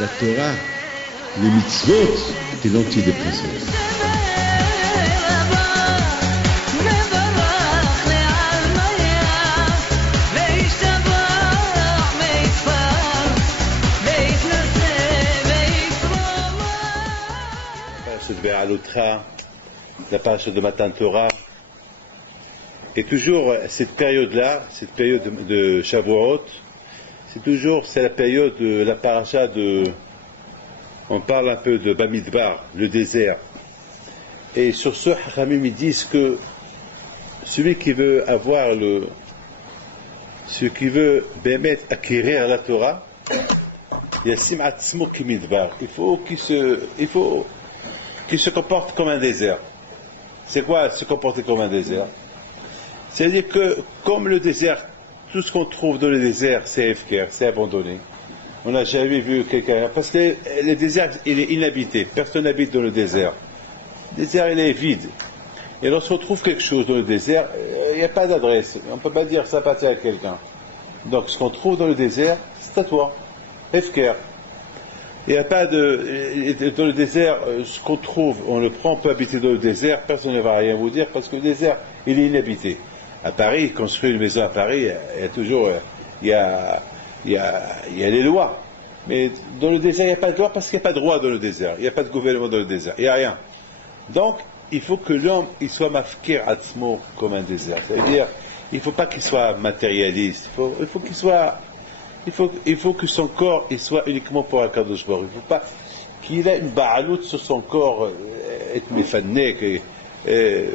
La Torah, les mitzvot et l'antidépresseur. La paracha de Matan Torah, et toujours cette période-là, cette période de Shavuot, c'est la période de la paracha de, on parle un peu de Bamidbar, le désert, et sur ce, Hachamim ils disent que celui qui veut Bémet acquérir la Torah, Yassim Atzmo Kimidbar, il faut qu'il se comporte comme un désert. C'est quoi se comporter comme un désert? C'est-à-dire que, comme le désert, tout ce qu'on trouve dans le désert, c'est efker, c'est abandonné. On n'a jamais vu quelqu'un. Parce que le désert, il est inhabité. Personne n'habite dans le désert. Le désert, il est vide. Et lorsqu'on trouve quelque chose dans le désert, il n'y a pas d'adresse. On ne peut pas dire ça appartient à quelqu'un. Donc, ce qu'on trouve dans le désert, c'est à toi. Efker. Il n'y a pas dans le désert, ce qu'on trouve, on le prend, on peut habiter dans le désert, personne ne va rien vous dire, parce que le désert, il est inhabité. À Paris, construire une maison à Paris, il y a toujours, il y a les lois. Mais dans le désert, il n'y a pas de loi, parce qu'il n'y a pas de roi dans le désert, il n'y a pas de gouvernement dans le désert, il n'y a rien. Donc, il faut que l'homme, il soit mafkir atzmo comme un désert. C'est-à-dire, il ne faut pas qu'il soit matérialiste, il faut qu'il soit... Il faut que son corps il soit uniquement pour Akadosh Baruch Hu. Il ne faut pas qu'il ait une ba'alout sur son corps, être méfané,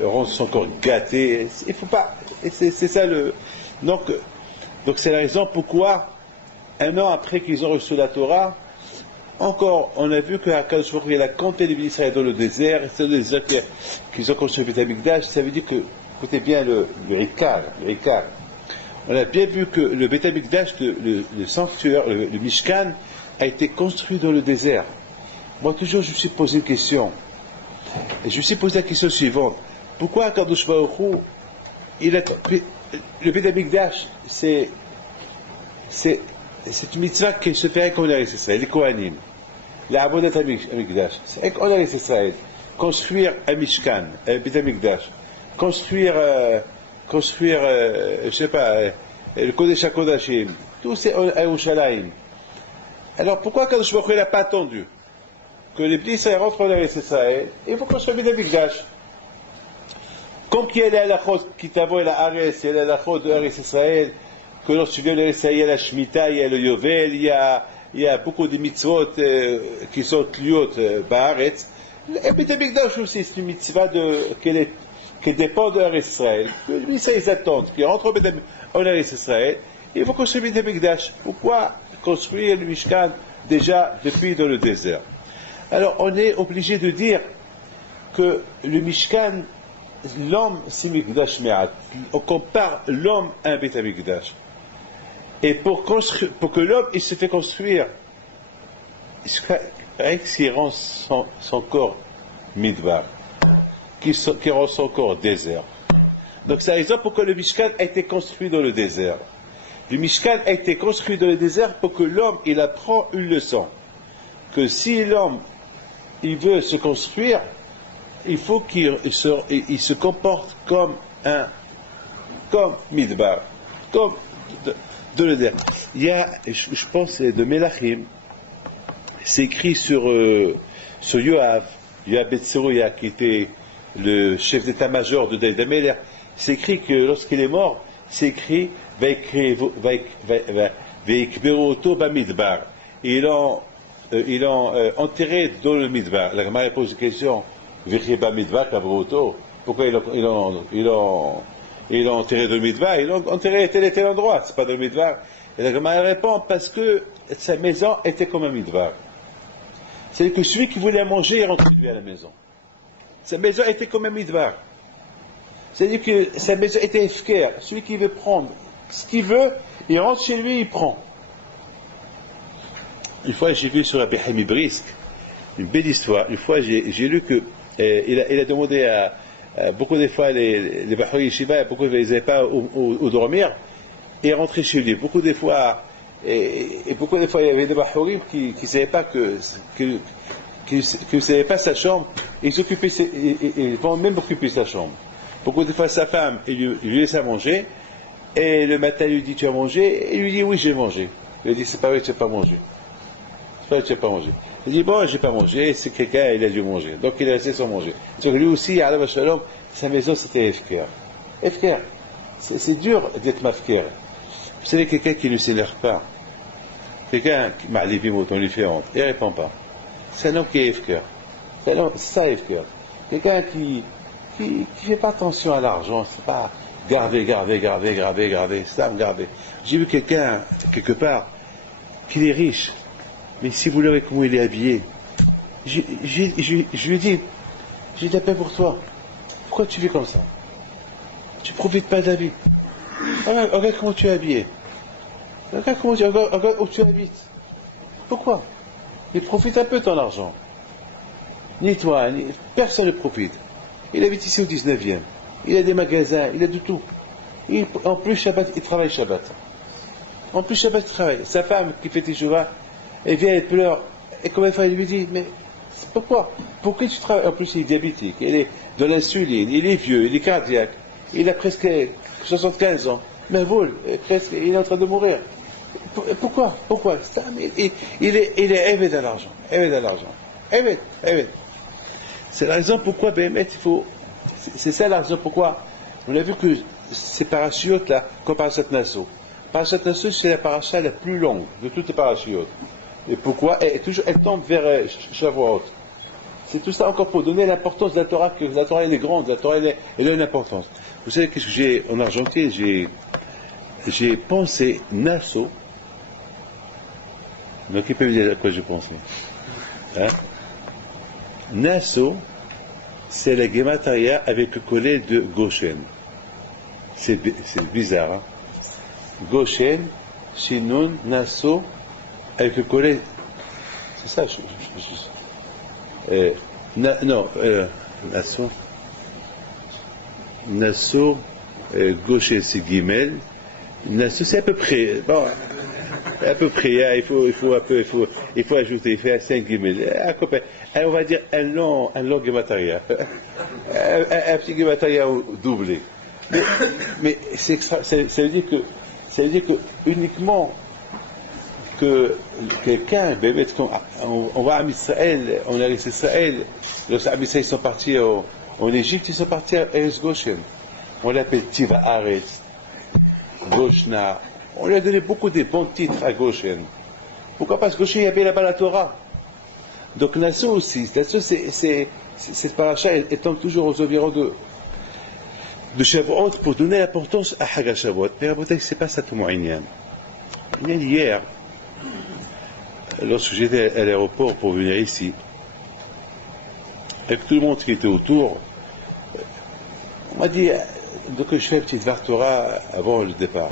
rendre son corps gâté. Il ne faut pas. C'est ça le. Donc c'est la raison pourquoi, un an après qu'ils ont reçu la Torah, encore, on a vu que Akadosh Baruch Hu il a compté les Israël dans le désert, et c'est le désert qu'ils ont construit le Beit Hamikdash. Ça veut dire que, écoutez bien le Rikar. On a bien vu que le Beit Hamikdash, le sanctuaire, le Mishkan, a été construit dans le désert. Moi, toujours, je me suis posé une question. Et je me suis posé la question suivante. Pourquoi Akadosh Baruch Hu, le Beit Hamikdash, c'est une mitzvah qui se fait avec on a Israël, les Kohanim. La Abodat Hamikdash. C'est avec on a Israël. Construire un Mishkan, un Beit Hamikdash. Construire, je sais pas, le Kodesh HaKodashim, tout c'est à Yerushalayim. Alors pourquoi Kadosh Baruch Hu n'a pas attendu que les petits Israël rentrent en Eretz Israël et il faut construire le Beit Hamikdash? Comme qu'il y a la halachot qui t'avoue la Ares, il y a la halachot de Eretz Israël, que lorsque tu viens de Eretz Israël, il y a la Shemitah, il y a le Yovel, il y a beaucoup de mitzvot qui sont liot Baaretz. Le Beit Hamikdash aussi, c'est une mitzvah qui dépend de Eretz Israël. Les Israéliens attendent qu'ils rentrent en Eretz Israël. Il faut construire le Beit Hamikdash. Pourquoi construire le Mishkan déjà depuis dans le désert? Alors on est obligé de dire que le Mishkan, l'homme c'est Mikdash Me'at. On compare l'homme à un Beit Hamikdash. Et pour que l'homme il se fait construire, avec ce qui rend son corps midbar, qui rend son corps désert. Donc c'est la raison pour que le Mishkan a été construit dans le désert. Le Mishkan a été construit dans le désert pour que l'homme il apprend une leçon. Que si l'homme il veut se construire, il faut qu'il se comporte comme midbar, comme de le désert. Il y a, je pense, de Melachim, c'est écrit sur Yoav Betserouya, qui était le chef d'état-major de David Améler. C'est écrit que lorsqu'il est mort, c'est écrit Veikberoto Bamidbar. Ils l'ont enterré dans le Midbar. La Gemara pose une question. Bamidbar, Kabroto. Pourquoi ils l'ont enterré dans le Midbar? Ils l'ont enterré à tel et tel endroit. C'est pas dans le Midbar. Et la Gemara répond parce que sa maison était comme un Midbar. C'est-à-dire que celui qui voulait manger est rentré lui à la maison. Sa maison était comme un midvar. C'est-à-dire que sa maison était efker. Celui qui veut prendre ce qu'il veut, il rentre chez lui, il prend. Une fois, j'ai vu sur Rabbi Hami Brisk une belle histoire. Une fois, j'ai lu que il a demandé à beaucoup de fois les Bahari Yeshiva, beaucoup ils n'avaient pas où dormir, et rentrer chez lui. Beaucoup de fois, et beaucoup de fois, il y avait des Bahari qui ne savaient pas que savaient pas sa chambre, et ils vont même occuper sa chambre. Beaucoup de fois, sa femme, il lui laisse à manger, et le matin, il lui dit, tu as mangé? Et il lui dit, oui, j'ai mangé. Il lui dit, c'est pas vrai, tu n'as pas mangé. C'est pas vrai, tu n'as pas mangé. Il dit, bon, j'ai pas mangé, c'est quelqu'un, il a dû manger. Donc, il a laissé sans manger. Donc, lui aussi, à la Shalom, sa maison, c'était Efker. Efker. C'est dur d'être mafker. Vous savez, quelqu'un qui ne s'élève pas, quelqu'un qui m'a les mots, on lui fait honte, il ne répond pas. C'est un homme qui est Efker. C'est ça, Efker. Quelqu'un qui fait pas attention à l'argent, c'est pas garder, c'est ça, garder. J'ai vu quelqu'un, quelque part, qui est riche, mais si vous verrez comment il est habillé, je lui ai dit, j'ai de la peine pour toi. Pourquoi tu vis comme ça? Tu profites pas de la vie. Regarde comment tu es habillé. Regarde où tu habites. Pourquoi? Il profite un peu de ton argent. Ni toi, personne ne profite. Il habite ici au 19e. Il a des magasins, il a de tout. En plus, Shabbat, il travaille Shabbat. En plus, Shabbat, il travaille. Sa femme qui fait Teshuvah, elle vient, elle pleure. Et combien de fois elle lui dit, mais pourquoi? Pourquoi tu travailles? En plus, il est diabétique, il est de l'insuline, il est vieux, il est cardiaque, il a presque 75 ans. Mais il est en train de mourir. Pourquoi? Il est évêque à l'argent. Évêque. C'est la raison pourquoi, c'est ça la raison pourquoi, on a vu que ces parachutes là, comme Parashat Nassau. Parashat Nassau, c'est la paracha la plus longue de toutes les parachutes. Et pourquoi? Elle tombe vers Shavuot. C'est tout ça encore pour donner l'importance de la Torah, que la Torah elle est grande, la Torah elle a une importance. Vous savez qu'est-ce que j'ai en Argentine? J'ai pensé Nassau. Donc qui peut me dire à quoi j'ai pensé? Hein? Nassau, c'est la Gematria avec le collet de Goshen. C'est bizarre, hein? Goshen, Shinun, Nassau, avec le collet. C'est ça, Nassau, Goshen, c'est Gimel. Nassau, c'est à peu près. Bon, à peu près, hein, il faut ajouter, il fait 5 Gimel. On va dire un long Gemataria. un petit Gemataria doublé. Mais ça veut dire que uniquement que quelqu'un, on va à Israël, on est à Israël, lorsque les Israël sont partis en Égypte, ils sont partis à Eretz Goshen. On l'appelle Tiva Aretz, Goshna. On lui a donné beaucoup de bons titres à Goshen. Pourquoi? Parce que Goshen, il y avait là-bas la Torah. Donc Nassau aussi, cette paracha, elle tombe toujours aux environs de Shavuot pour donner l'importance à Hag Shavuot. Mais peut-être que c'est pas ça tout mon Inyan. Hier, lorsque j'étais à l'aéroport pour venir ici, avec tout le monde qui était autour, on m'a dit donc je fais une petite Vartora avant le départ.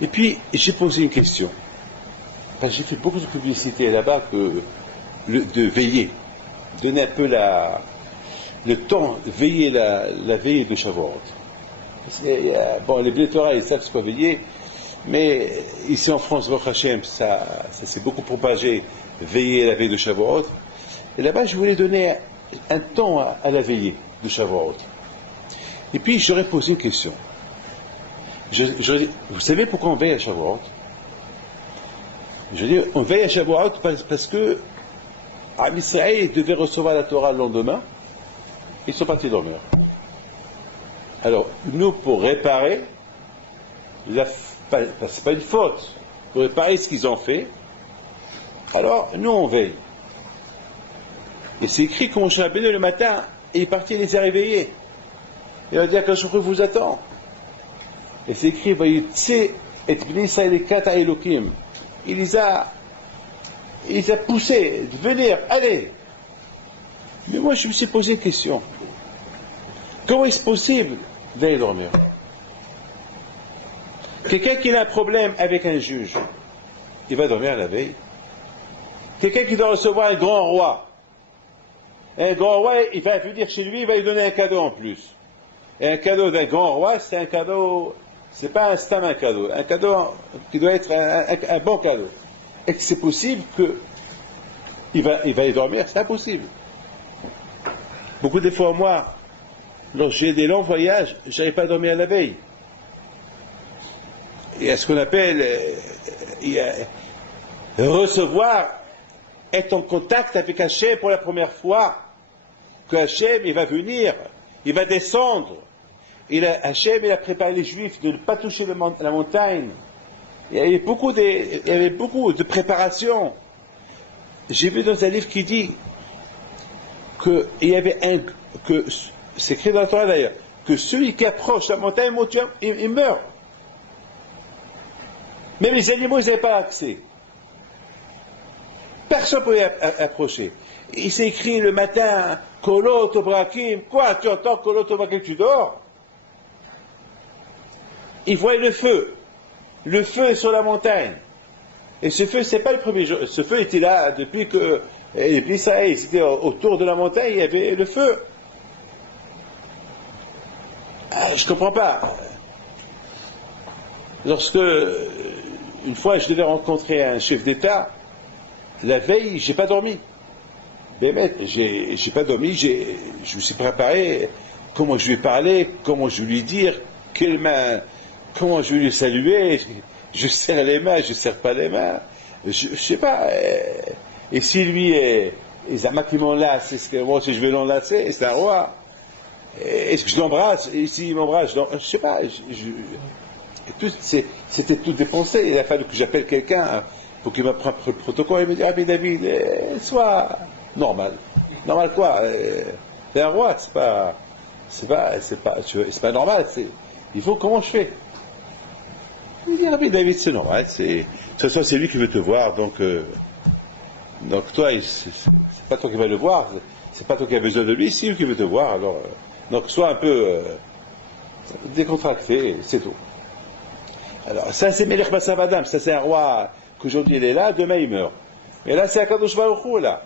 Et puis j'ai posé une question. Parce que j'ai fait beaucoup de publicité là-bas de veiller, donner un peu le temps, veiller la veille de Shavuot. Bon, les Blétora, ils savent ce qu'on veiller, mais ici en France, Baruch Hashem, ça s'est beaucoup propagé, veiller la veille de Shavuot. Et là-bas, je voulais donner un temps à la veillée de Shavuot. Et puis, j'aurais posé une question. Vous savez pourquoi on veille à Shavuot? Je dis, on veille à Shavuot parce que Am Israël devait recevoir la Torah le lendemain, ils sont partis dormir. Alors, nous, pour réparer, c'est pas une faute, pour réparer ce qu'ils ont fait, alors nous on veille. Et c'est écrit que Moshe Rabbeinu le matin, il est parti, il les a réveillés. Il va dire que je vous attends. Et c'est écrit, il les a Il les a poussés de venir, allez. Mais moi, je me suis posé une question. Comment est-ce possible d'aller dormir? Quelqu'un qui a un problème avec un juge, il va dormir la veille. Quelqu'un qui doit recevoir un grand roi, il va venir chez lui, il va lui donner un cadeau en plus. Et un cadeau d'un grand roi, c'est un cadeau, c'est pas un stam un cadeau qui doit être un bon cadeau. Est-ce que c'est possible qu'il va y dormir? C'est impossible. Beaucoup de fois, moi, lorsque j'ai des longs voyages, je n'arrive pas à dormir la veille. Il y a ce qu'on appelle recevoir, être en contact avec Hachem pour la première fois, que Hachem, il va venir, il va descendre. Hachem, il a préparé les Juifs de ne pas toucher la montagne. Il y avait beaucoup de préparation. J'ai vu dans un livre qui dit qu'il y avait c'est écrit dans la Torah d'ailleurs, que celui qui approche la montagne, il meurt. Même les animaux, ils n'avaient pas accès. Personne ne pouvait approcher. Il s'est écrit le matin, Kolot Obrakim. Quoi, tu entends Kolot Obrakim, tu dors? Il voyait le feu. Le feu est sur la montagne. Et ce feu, c'est pas le premier jour. Ce feu était là depuis ça, c'était autour de la montagne, il y avait le feu. Je comprends pas. Lorsque, une fois, je devais rencontrer un chef d'État, la veille, j'ai pas dormi. Mais j'ai pas dormi, je me suis préparé, comment je lui parler, comment je lui dire, comment je lui saluer, je serre les mains, je serre pas les mains, je sais pas. Et si lui, les amas qui m'enlacent, est-ce que moi aussi je vais l'enlacer, c'est un roi. Est-ce que je l'embrasse? Et s'il m'embrasse, je sais pas. C'était tout dépensé. Il a fallu que j'appelle quelqu'un pour qu'il m'apprenne le protocole. Il me dit, ah mais David, sois normal. Normal quoi? C'est un roi, c'est pas normal. Il faut, comment je fais? Il dit, ah mais David, c'est normal. De toute façon, c'est lui qui veut te voir, donc toi, c'est pas toi qui vas le voir, c'est pas toi qui as besoin de lui, c'est lui qui veut te voir. Alors, donc sois un peu décontracté, c'est tout. Alors, ça c'est Melech Basar Vadam, ça c'est un roi qu'aujourd'hui il est là, demain il meurt. Mais là c'est Akadosh Baruch Hu là.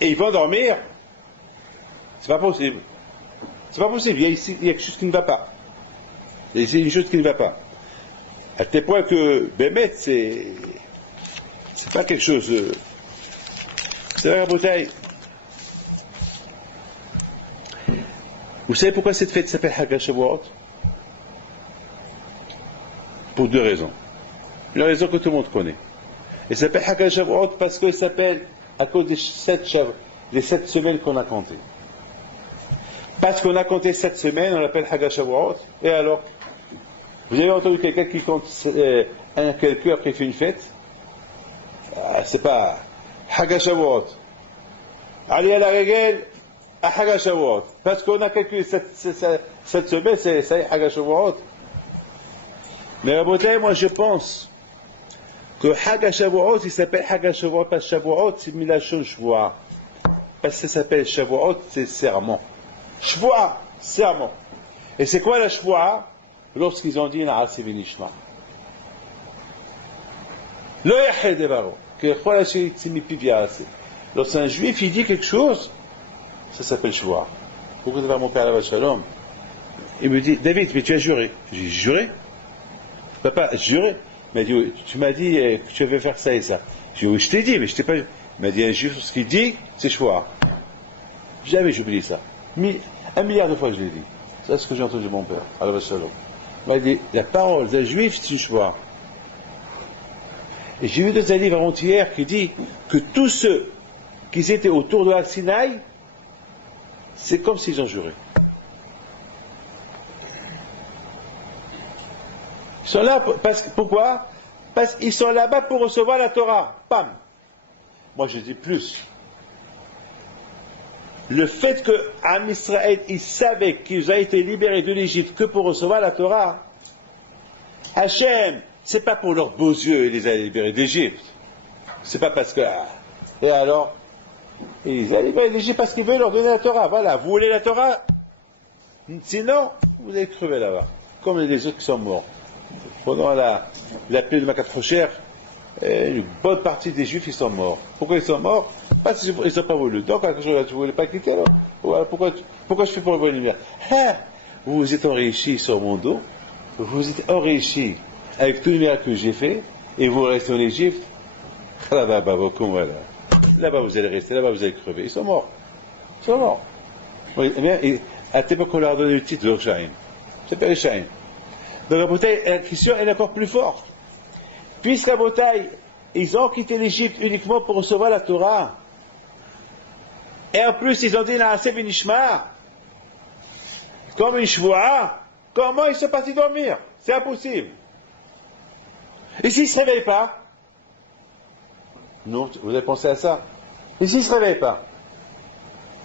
Et il va dormir, c'est pas possible. C'est pas possible, il y a quelque chose qui ne va pas. Il y a une chose qui ne va pas. À tel point que Bémet, c'est pas quelque chose. C'est vrai, Rabotai. Vous savez pourquoi cette fête s'appelle Hag HaShavuot? Pour deux raisons. Une raison que tout le monde connaît. Elle s'appelle Hag HaShavuot parce qu'elle s'appelle à cause des 7 semaines qu'on a comptées. Parce qu'on a compté 7 semaines, on l'appelle Hag HaShavuot. Et alors, vous avez entendu quelqu'un qui compte quelqu'un après il fait une fête? C'est pas Hag HaShavuot. Allez à la règle, à Hag HaShavuot. Parce qu'on a calculé cette semaine, c'est Hag HaShavuot. Mais Rabotai, moi je pense que Hag HaShavuot, il s'appelle Hag HaShavuot parce que Shavuot, c'est Milachon Shvoa. Parce que ça s'appelle Shavuot, c'est serment. Shvoa, serment. Et c'est quoi la Shvoa? Lorsqu'ils ont dit Na'asi V'nishma. Lo yachel devaro. Lorsqu'un juif il dit quelque chose, ça s'appelle Shvoa. Pourquoi devant mon père là-bas, Shalom? Il me dit, David, mais tu as juré. J'ai juré? Papa, juré? Il m'a dit, tu m'as dit que tu avais faire ça et ça. J'ai dit, oui, je t'ai dit, mais je t'ai pas. Il m'a dit, un juif, ce qu'il dit, c'est Shvoa. Jamais j'oublie ça. 1 milliard de fois je l'ai dit. C'est ce que j'ai entendu de mon père, là-bas, Shalom. Il m'a dit, la parole d'un juif, c'est Shvoa. Et j'ai vu dans un livre avant-hier qui dit que tous ceux qui étaient autour de la Sinaï, c'est comme s'ils ont juré. Ils sont là, pourquoi? Parce qu'ils sont là-bas pour recevoir la Torah. Pam! Moi je dis plus. Le fait que Am Israël, ils savaient qu'ils ont été libérés de l'Égypte que pour recevoir la Torah, Hachem, c'est pas pour leurs beaux yeux, il les a libérés d'Égypte. C'est pas parce que... Et alors, ils allaient l'Égypte parce qu'ils veulent leur donner la Torah. Voilà, vous voulez la Torah? Sinon, vous allez crever là-bas. Comme les autres qui sont morts. Pendant la pluie de Makatfrocher, une bonne partie des Juifs, ils sont morts. Pourquoi ils sont morts? Parce qu'ils n'ont pas voulu. Donc, tu ne voulais pas quitter, alors. Pourquoi je fais pour le lumière? Vous vous êtes enrichi sur mon dos, vous vous êtes enrichi avec tous les miracles que j'ai fait, et vous restez en Égypte. Là-bas, vous allez rester, là-bas, vous allez crever. Ils sont morts. Ils sont morts. Oui, eh bien, à l'époque, on leur a donné le titre de Shahin. C'est pas Shahin. Donc, la bataille, la question est encore plus forte. Puisque la bataille, ils ont quitté l'Égypte uniquement pour recevoir la Torah. Et en plus, ils ont dit Naaseh Benishma, comme une shvoua. Comment ils sont partis dormir? C'est impossible. Et s'ils ne se réveillent pas? Non, vous avez pensé à ça? Et s'ils ne se réveillent pas?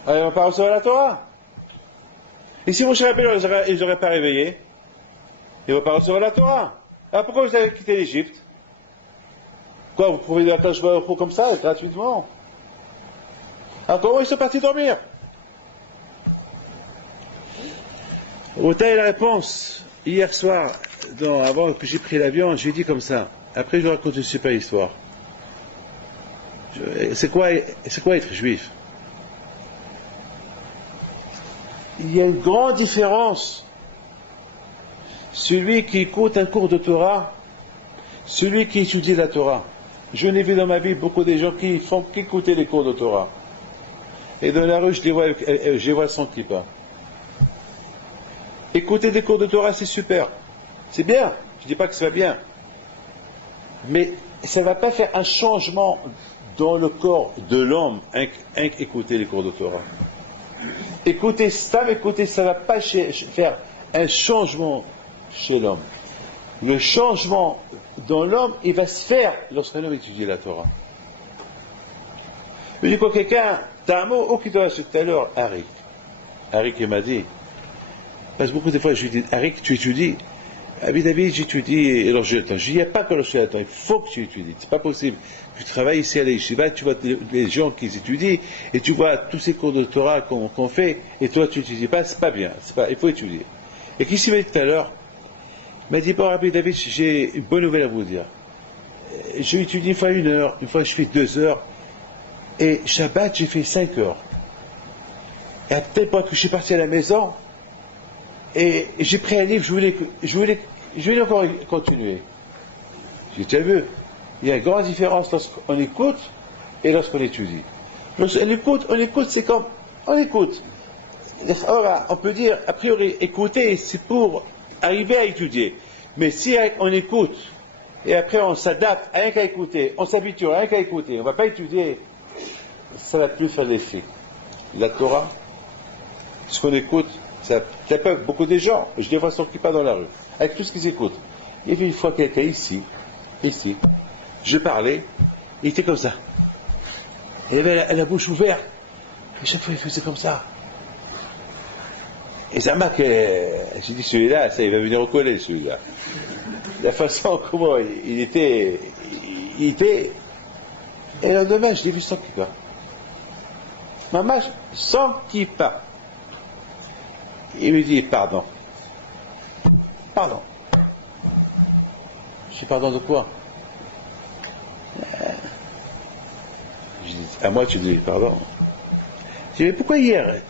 Alors, ils ne vont pas recevoir la Torah. Et si Moshe Rabbeinu ils n'auraient pas réveillé, ils ne vont pas recevoir la Torah. Alors pourquoi vous avez quitté l'Égypte? Quoi, vous prouvez de la Kadosh Baruch Hu comme ça, gratuitement? Alors comment ils sont partis dormir? Vous avez la réponse. Hier soir, avant que j'ai pris l'avion, j'ai dit comme ça. Après, je vous raconte une super histoire. C'est quoi être juif? Il y a une grande différence. Celui qui écoute un cours de Torah, celui qui étudie la Torah. Je n'ai vu dans ma vie beaucoup de gens qui font qu'écouter les cours de Torah. Et dans la rue, je les vois sans kippa. Écouter des cours de Torah, c'est super. C'est bien. Je ne dis pas que c'est pas bien. Mais ça ne va pas faire un changement dans le corps de l'homme, écouter les cours de Torah. Écouter, ça ne va pas faire un changement chez l'homme. Le changement dans l'homme, il va se faire lorsqu'un homme étudie la Torah. Je dis quoi, quelqu'un, t'as un mot, qui doit tout à l'heure, Arik, il m'a dit, parce que beaucoup de fois, je lui dis, Arik, tu étudies? David, j'étudie, et alors je dis, il n'y a pas que le temps, il faut que tu étudies, c'est pas possible. Tu travailles ici à l'Yeshiva, tu vois les gens qui étudient, et tu vois tous ces cours de Torah qu'on fait, et toi tu n'étudies pas, c'est pas bien, il faut étudier. Et qui s'y met tout à l'heure? Il m'a dit, bon, Rabbi David, j'ai une bonne nouvelle à vous dire. J'ai étudié une fois 1 heure, une fois je fais 2 heures, et Shabbat, j'ai fait 5 heures. Et à tel point que je suis parti à la maison, et j'ai pris un livre, je voulais encore continuer. J'ai déjà vu. Il y a une grande différence lorsqu'on écoute et lorsqu'on étudie. Lorsqu'on écoute, c'est comme, on écoute. On peut dire, a priori, écouter, c'est pour arriver à étudier. Mais si on écoute, et après on s'adapte à rien qu'à écouter, on s'habitue à rien qu'à écouter, on ne va pas étudier, ça ne va plus faire l'effet. La Torah, ce qu'on écoute, ça peut beaucoup de gens, je les vois sans qui pas dans la rue, avec tout ce qu'ils écoutent. Il y avait une fois quelqu'un ici, je parlais, il était comme ça. Il avait la bouche ouverte, et chaque fois il faisait comme ça. Et ça m'a que, j'ai dit celui-là, ça il va venir au collège celui-là. La façon comment il était, et le lendemain je l'ai vu sans kippa. Maman, sans kippa. Il me dit pardon. Je dis pardon de quoi? Je dis à moi tu dis pardon. Je dis mais pourquoi hier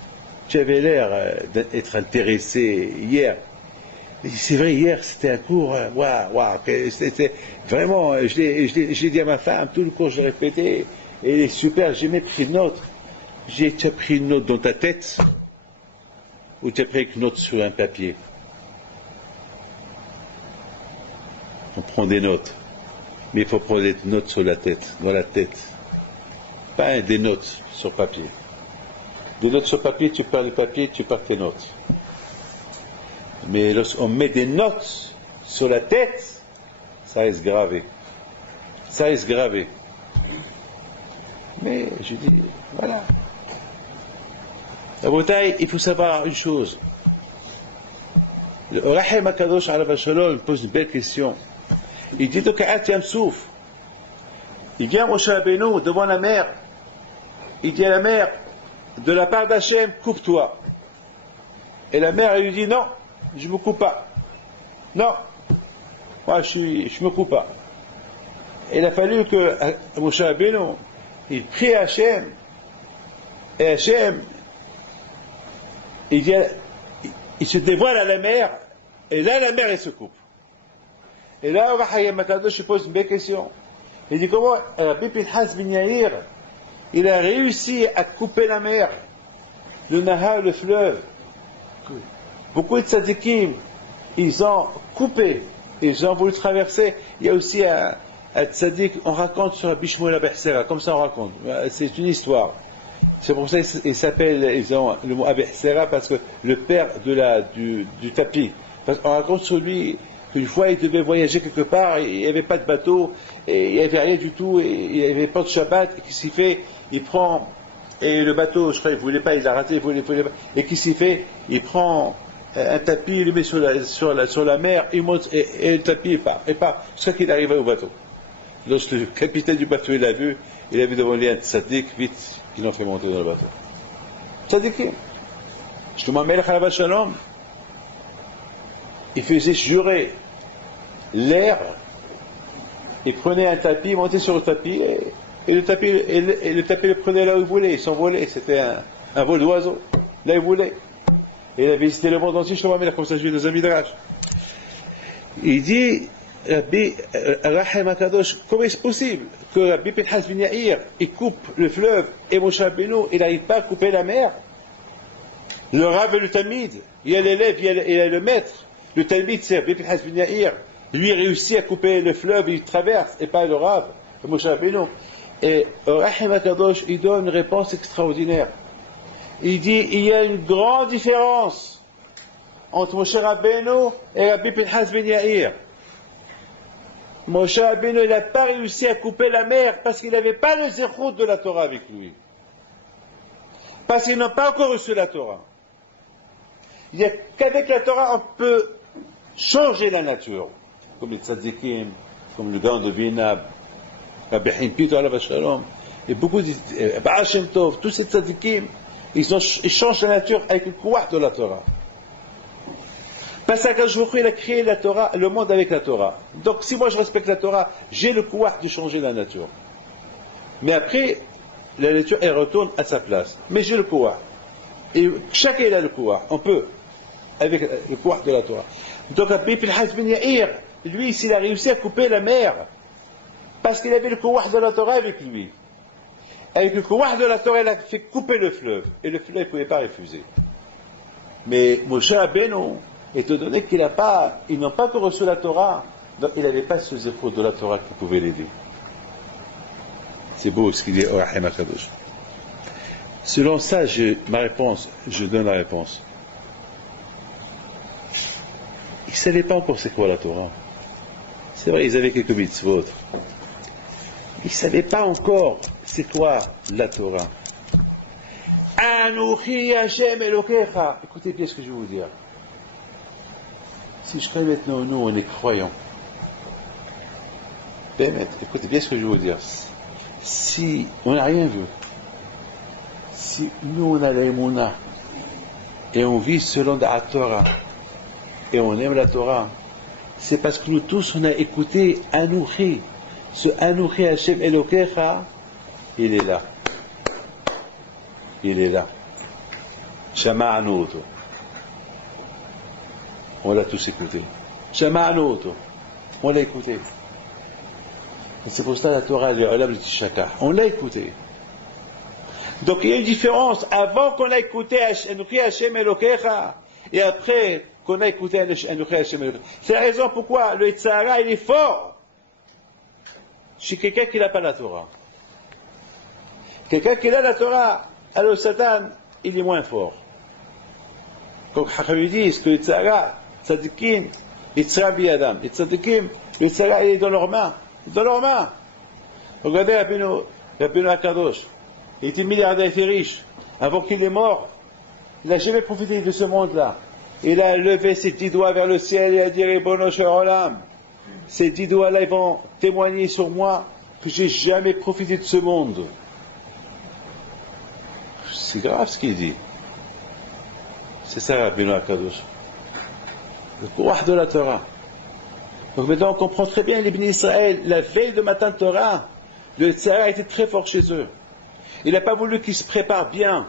tu avais l'air d'être intéressé hier? C'est vrai, hier c'était un cours, waouh, c'était vraiment, je l'ai dit à ma femme, tout le cours je l'ai répété, et il est super, j'ai même pris une note. Tu as pris une note dans ta tête, ou tu as pris une note sur un papier? On prend des notes, mais il faut prendre des notes sur la tête, dans la tête, pas des notes sur papier. Des notes sur papier, tu perds le papier, tu perds tes notes. Mais lorsqu'on met des notes sur la tête, ça reste gravé. Mais je dis, voilà. La bataille, il faut savoir une chose. Le Rahim HaKadosh Alav Shalom pose une belle question. Il dit de Ka'at Yam Souf, Il vient Moshe Rabbeinu devant la mer. Il dit à la mer, de la part d'Hachem, coupe-toi. Et la mer, elle lui dit, non, je ne me coupe pas. Non, moi je me coupe pas. Et il a fallu que Moshe Rabbeinu, il prie à Hachem. Et Hachem, il se dévoile à la mer. Et là, la mer, elle se coupe. Et là, Rahayim Akadosh se pose une belle question. Il dit comment Rabbi Pinhas ben Yair, il a réussi à couper la mer, le Nahar, le fleuve. Beaucoup de tzadikim, ils ont coupé, ils ont voulu traverser. Il y a aussi un tzadik, on raconte sur Rabbi Shmuel Abehsera, comme ça on raconte. C'est une histoire. C'est pour ça ils ont le mot Abehsera, parce que le père du tapis. Parce qu'on raconte sur lui qu'une fois il devait voyager quelque part, il n'y avait pas de bateau, et il n'y avait rien du tout, et il n'y avait pas de Shabbat, et qu'est-ce qu'il fait? Il prend, et le bateau, je crois, il ne voulait pas, il a raté, il voulait pas, et qu'est-ce qu'il fait? Il prend un tapis, il le met sur la mer, il monte, et le tapis, il part, jusqu'à qu'il arrive au bateau. Lorsque le capitaine du bateau, il a vu devant lui un tzaddik, vite, ils l'ont fait monter dans le bateau. Tzaddikim. Shlomo Melech alav shalom, il faisait jurer l'air, il prenait un tapis, il montait sur le tapis, et le tapis le prenait là où il voulait, il s'envolait, c'était un vol d'oiseau, là où il voulait. Et il a visité le monde entier, Shlomo Melech, comme ça je vis dans un midrash. Il dit, Rabbi Rahim Akadosh, comment est-ce possible que Rabbi Pinhas ben Yair, il coupe le fleuve, et Moshe Rabbeinu, il n'arrive pas à couper la mer? Le Rav et le Talmid, il y a l'élève, il y a le maître. Le Talmid, c'est Rabbi Pinhas ben Yair. Lui, il réussit à couper le fleuve, il traverse, et pas le Rav, Moshe Rabbeinu. Et Rahim Akadosh, il donne une réponse extraordinaire. Il dit, il y a une grande différence entre Moshe Rabbeinu et Rabbi Pinhas ben Yair. Moshe Rabbeinu, il n'a pas réussi à couper la mer parce qu'il n'avait pas le zérout de la Torah avec lui. Parce qu'ils n'ont pas encore reçu la Torah. Il n'y a qu'avec la Torah, on peut changer la nature. Comme les tzadikim, comme le Gaon de Vilna, Rabbi Pito alav shalom, et beaucoup de Baal Shem Tov, tous ces tzadikim, ils changent la nature avec le kouach de la Torah. Parce qu'Akadosh Baruch Hu, il a créé la Torah, le monde avec la Torah. Donc si moi je respecte la Torah, j'ai le kouach de changer la nature. Mais après, la nature, elle retourne à sa place. Mais j'ai le kouach. Et chacun a le kouach. On peut, avec le kouach de la Torah. Donc Rabbi Pinhas ben Yair, lui, s'il a réussi à couper la mer, parce qu'il avait le kouach de la Torah avec lui. Avec le kouach de la Torah, il a fait couper le fleuve. Et le fleuve ne pouvait pas refuser. Mais Moshe Rabbeinu, étant donné qu'ils n'ont pas encore reçu la Torah, donc il n'avait pas ce zéro de la Torah qui pouvait l'aider. C'est beau ce qu'il dit au Rahim Akadosh. Selon ça, je donne la réponse. Ils ne savaient pas encore c'est quoi la Torah. C'est vrai, ils avaient quelques mitzvot. Ils ne savaient pas encore c'est quoi la Torah. Anuchi Hashem Elokecha. Écoutez bien ce que je vais vous dire. Si je crois maintenant, nous, on est croyants. Écoutez bien ce que je vais vous dire. Si on n'a rien vu, si nous, on a l'aïmouna, et on vit selon la Torah, et on aime la Torah, c'est parce que nous tous, on a écouté Anuchi. Ce Anuchi Hashem Elokecha, il est là. Il est là. Shama'anu oto. On l'a tous écouté. Shama'anu oto. On l'a écouté. Et c'est pour ça la Torah, elle est Olam L'Tishaka. On l'a écouté. Donc il y a une différence avant qu'on a écouté Anuchi Hashem Elokecha et après qu'on a écouté Anuchi Hashem Elokecha. C'est la raison pourquoi le Yitzhara, il est fort chez quelqu'un qui n'a pas la Torah. Quelqu'un qui a la Torah, alors le Satan, il est moins fort. Comme Chachamim disent que le Yitzhara, Tzadikim, Yitzhara biyadam. Les Tzadikim, le Yitzhara, il est dans leurs mains. Dans leurs mains. Regardez Rabbeinu Akadosh. Il était milliardaire, il était riche. Avant qu'il est mort, il n'a jamais profité de ce monde-là. Il a levé ses 10 doigts vers le ciel et a dit Ribono shel olam. Ces 10 doigts-là, ils vont témoigner sur moi que j'ai jamais profité de ce monde. C'est grave ce qu'il dit. C'est ça, Rabbeinu Akadosh. Le courage de la Torah. Donc maintenant, on comprend très bien les bénis Israël. La veille de matin de Torah, le Tzara a été très fort chez eux. Il n'a pas voulu qu'ils se préparent bien.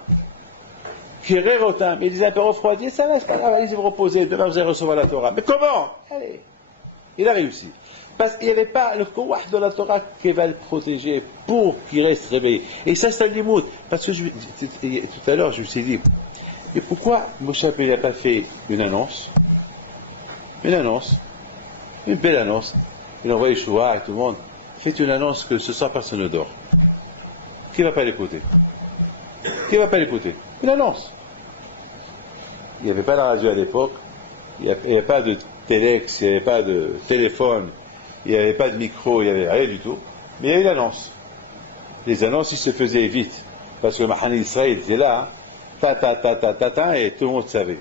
Qu'ils rérotent. Mais ils disaient un peu refroidi, ça va, c'est pas grave, allez-y vous reposer, demain vous allez recevoir la Torah. Mais comment? Allez. Il a réussi. Parce qu'il n'y avait pas le courage de la Torah qui va le protéger pour qu'il reste réveillé. Et ça, c'est un limite. Parce que tout à l'heure, je me suis dit, mais pourquoi Moshe n'a pas fait une annonce? Une annonce. Une belle annonce. Il envoie Yeshua à tout le monde. Faites une annonce que ce soir personne ne dort. Qui ne va pas l'écouter? Qui ne va pas l'écouter? Une annonce. Il n'y avait pas la radio à l'époque. Il n'y avait pas de téléx, il n'y avait pas de téléphone, il n'y avait pas de micro, il n'y avait rien du tout. Mais il y avait une annonce. Les annonces, ils se faisaient vite. Parce que le Mahani Israël était là, et tout le monde savait.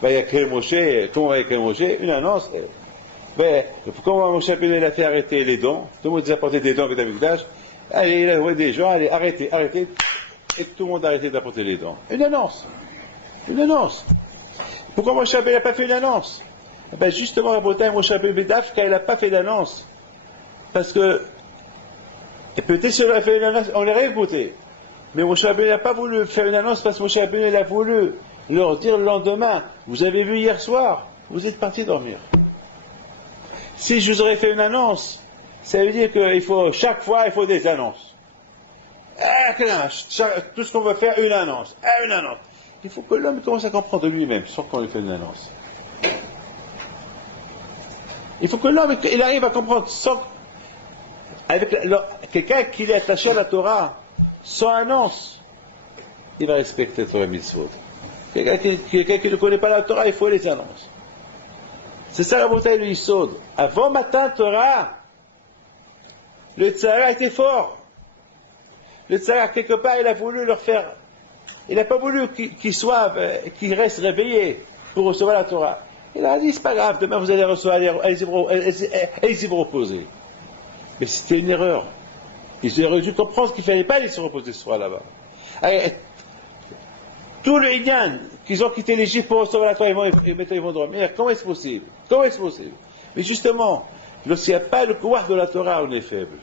Ben, il y a créé Moshe, comment il y a créé Moshe? Une annonce. Ben, comment Moshe a fait arrêter les dons? Tout le monde a apporté des dons avec Amikdash. Allez, il a envoyé des gens, allez, arrêtez. Et tout le monde a arrêté d'apporter les dons. Une annonce. Une annonce. Pourquoi Moshe n'a pas fait une annonce? Ben justement, à Bretagne, Moshe Bedafka, il n'a pas fait d'annonce. Parce que, peut-être si on avait fait une annonce, on l'aurait écouté. Mais Moshe n'a pas voulu faire une annonce parce que Moshe il a voulu leur dire le lendemain, vous avez vu hier soir, vous êtes partis dormir. Si je vous aurais fait une annonce, ça veut dire qu'il faut, chaque fois, il faut des annonces. Tout ce qu'on veut faire, une annonce. Une annonce. Il faut que l'homme commence à comprendre de lui-même, sans qu'on lui fait une annonce. Il faut que l'homme il arrive à comprendre, sans, avec quelqu'un qui est attaché à la Torah, sans annonce, il va respecter la Torah Mitzvot. Quelqu'un qui ne connaît pas la Torah, il faut les annonces. C'est ça la bouteille de Yisod. Avant matin Torah, le Tzara était fort. Le Tzara, quelque part, il a voulu leur faire. Il n'a pas voulu qu'ils restent réveillés pour recevoir la Torah. Il a dit, c'est pas grave, demain vous allez recevoir, allez-y vous reposer. Mais c'était une erreur. Ils auraient dû comprendre qu'il ne fallait pas aller se reposer ce soir là-bas. Tout le Inyan, qu'ils ont quitté l'Égypte pour recevoir la Torah, maintenant ils vont dormir. Comment est-ce possible? Comment est-ce possible? Mais justement, lorsqu'il n'y a pas le pouvoir de la Torah, on est faible.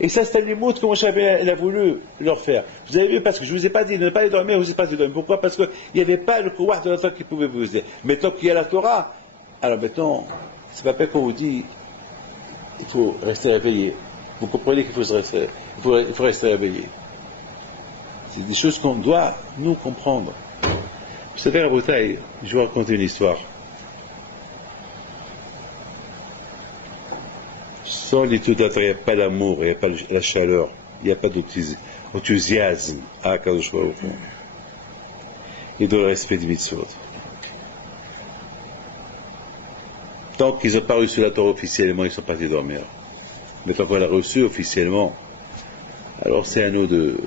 Et ça, c'est un limite que Moshe a voulu leur faire. Vous avez vu, parce que je ne vous ai pas dit de ne pas aller dormir, vous n'êtes pas dormir. Pourquoi? Parce qu'il n'y avait pas le pouvoir de la Torah qui pouvait vous aider. Maintenant qu'il y a la Torah, alors maintenant, c'est pas peine qu'on vous dit, il faut rester réveillé. Vous comprenez qu'il faut rester réveillé. C'est des choses qu'on doit, nous, comprendre. Vous savez, à Bretagne, je vais vous raconter une histoire. Sans l'étude, il n'y a pas l'amour, il n'y a pas la chaleur, il n'y a pas d'enthousiasme à Kadosh Baruch Hu. Et de le respect des mitzvot. Tant qu'ils n'ont pas reçu la Torah officiellement, ils sont partis dormir. Mais tant qu'on l'a reçu officiellement, alors c'est à nous de...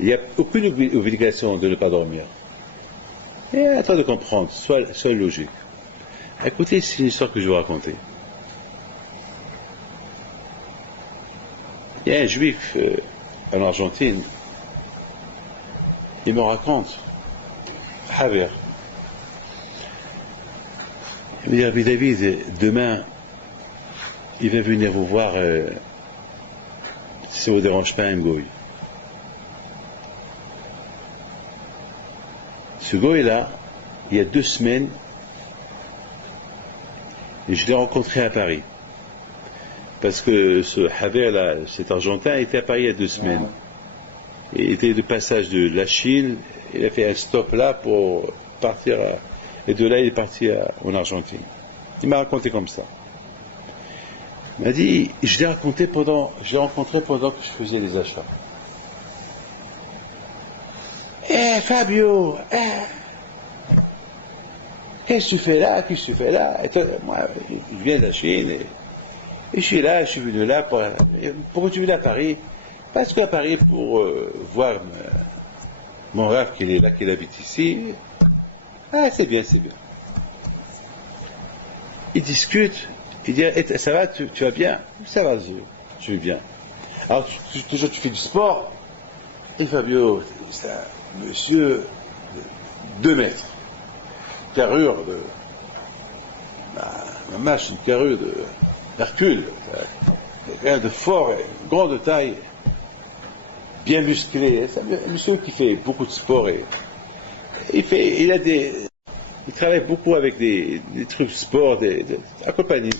Il n'y a aucune obligation de ne pas dormir. Et à toi de comprendre, sois logique. Écoutez, c'est une histoire que je vais vous raconter. Il y a un juif en Argentine, il me raconte, Javier, il me dit, Rabbi David, demain, il va venir vous voir, si ça ne vous dérange pas, un goy. Ce goy-là, il y a 2 semaines, et je l'ai rencontré à Paris. Parce que ce Javier-là, cet Argentin, était à Paris il y a 2 semaines. Il était de passage de la Chine, il a fait un stop là pour partir, et de là il est parti en Argentine. Il m'a raconté comme ça. Il m'a dit, je l'ai rencontré pendant que je faisais les achats. Fabio, qu'est-ce que tu fais là? Qu'est-ce que tu fais là? Et toi, moi, je viens de la Chine et je suis là, je suis venu là. Pourquoi tu viens à Paris? Parce qu'à Paris, pour voir mon rêve qu'il est là, qu'il habite ici. Ah, c'est bien, c'est bien. Il discute, il dit, ça va, tu vas bien? Ça va, je vais bien. Alors, toujours tu fais du sport, et Fabio, c'est un monsieur de 2 mètres, carrure de. Une carrure de Hercule, quelqu'un de fort, grande taille, bien musclé. C'est un monsieur qui fait beaucoup de sport et il travaille beaucoup avec des trucs de sport, accompagnés.